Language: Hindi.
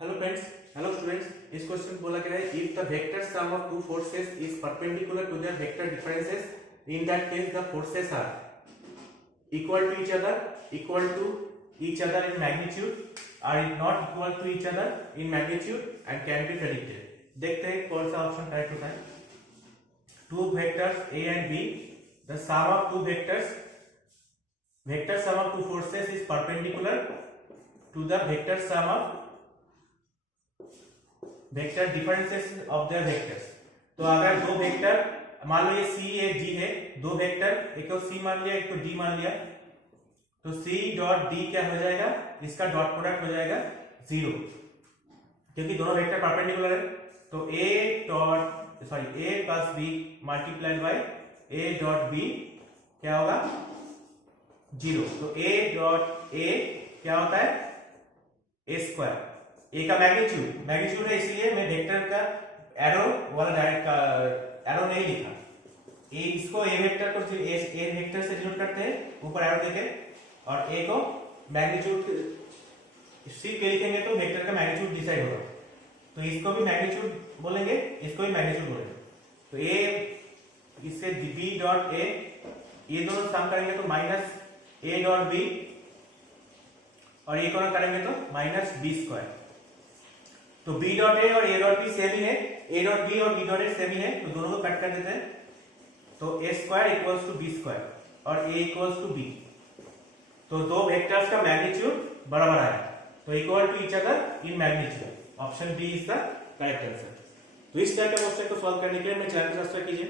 Hello friends, hello students. इस क्वेश्चन बोला गया है if the vector sum of two forces is perpendicular to their vector differences, in that case the forces are equal to each other in magnitude, are not equal to each other in magnitude and can be predicted. देखते हैं कौन सा ऑप्शन करेक्ट होता है। Two vectors A and B, the sum of two vector sum of two forces is perpendicular to the vector sum of vector differences of their vectors. तो अगर दो वेक्टर, मान लो ये सी एक जी है, दो वेक्टर, एक तो सी मान लिया, एक तो डी मान लिया, तो सी डॉट डी क्या हो जाएगा, इसका डॉट प्रोडक्ट हो जाएगा 0, क्योंकि दोनों वेक्टर परपेंडिकुलर है। तो A plus B multiplied by A dot B क्या होगा 0। तो ए डॉट ए क्या होता है ए स्क्वायर। ए का मैग्नीट्यूड है, इसलिए मैं वेक्टर का एरो वाला डायरेक्ट एरो नहीं लिखा। ए इसको ए वेक्टर को ए वेक्टर से डिनोट करते हैं ऊपर एरो देके, और ए को मैग्नीट्यूड सिर्फ ए लिखेंगे तो वेक्टर का मैग्नीट्यूड डिसाइड होगा। तो इसको भी मैग्नीट्यूड बोलेंगे, इसको भी मैग्नीट्यूड बोलेंगे। तो ए इससे बी डॉट ए, ये दोनों सम करेंगे तो माइनस ए डॉट बी, और ये दोनों करेंगे तो माइनस बी स्क्वायर। तो बी डॉट ए और ए डॉट बी सेम ही है, ए डॉट बी और बी डॉट ए सेम ही है, तो दोनों को कट कर देते हैं। तो A square equals to B square और ए इक्वल्स टू बी। तो दो वेक्टर्स का मैग्नीट्यूड बराबर आया, तो equal to each other in magnitude. Option D is the correct answer. तो इस टाइप के क्वेश्चन को सॉल्व करने के लिए मेरे चैनल को सब्सक्राइब कीजिए।